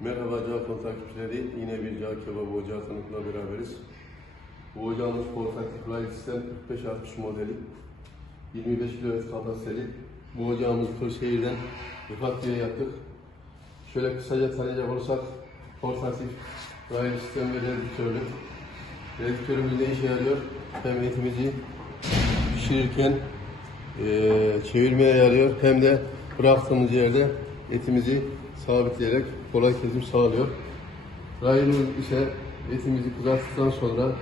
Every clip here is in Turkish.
Merhaba Cağ takipçileri. Yine bir Cağ Kebabı Ocağı tanıtımla beraberiz. Bu ocağımız portatif Rail Sistem 4560 modeli. 25 kW kapasiteli. Bu ocağımızı Kırşehir'den Rıfat diye yaptık. Şöyle kısaca tanıyacak olursak portatif Rail Sistem ve redüktörlü. Redüktörümüz ne işe yarıyor? Hem etimizi pişirirken eee, çevirmeye yarıyor hem de bıraktığımız yerde etimizi sabitleyerek kolay kesim sağlıyor. Rayımız ise etimizi kızarttıktan sonra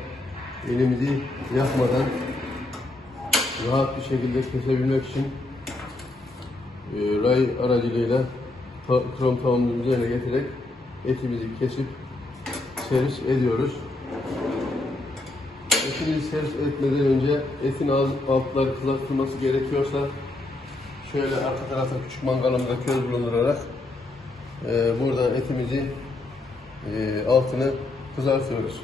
elimizi yakmadan rahat bir şekilde kesebilmek için eee ray aracılığıyla ta- krom tavanın üzerine getirerek etimizi kesip servis ediyoruz. Etimizi servis etmeden önce etin ağız altları kızartılması gerekiyorsa şöyle arka tarafta küçük mangalımızda köz bulundurarak e, burada etimizi e, altını kızartıyoruz.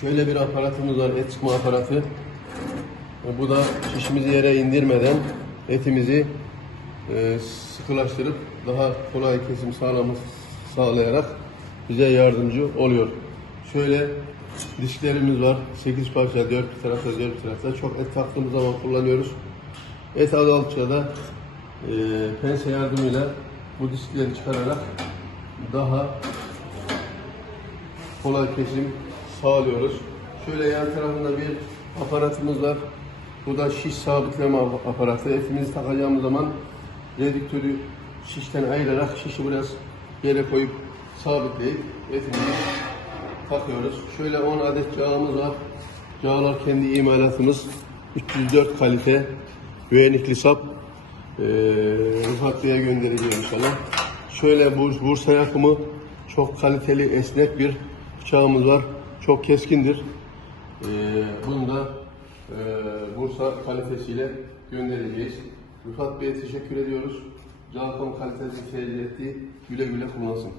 Şöyle bir aparatımız var, et çıkma aparatı. E, bu da şişimizi yere indirmeden etimizi e, sıkılaştırıp daha kolay kesim sağlaması sağlayarak bize yardımcı oluyor. Şöyle dişlerimiz var. 8 parça, 4 bir tarafta, 4 bir tarafta. Çok et taktığımız zaman kullanıyoruz. Et azaltıcıda da e, pense yardımıyla bu diskleri çıkararak daha kolay kesim sağlıyoruz. Şöyle yan tarafında bir aparatımız var. Bu da şiş sabitleme ap- aparatı. Etimizi takacağımız zaman redüktörü şişten ayırarak şişi biraz yere koyup sabitleyip etimizi takıyoruz. Şöyle 10 adet yağımız var. Yağlar kendi imalatımız. 304 kalite güvenlikli sap. Rıfat Bey'e göndereceğim inşallah. Şöyle Burs- Bursa yapımı çok kaliteli esnek bir bıçağımız var. Çok keskindir. Ee, bunu da e, Bursa kalitesiyle göndereceğiz. Rıfat Bey'e teşekkür ediyoruz. Calcom kalitesini tercih ettiği güle güle kullansın.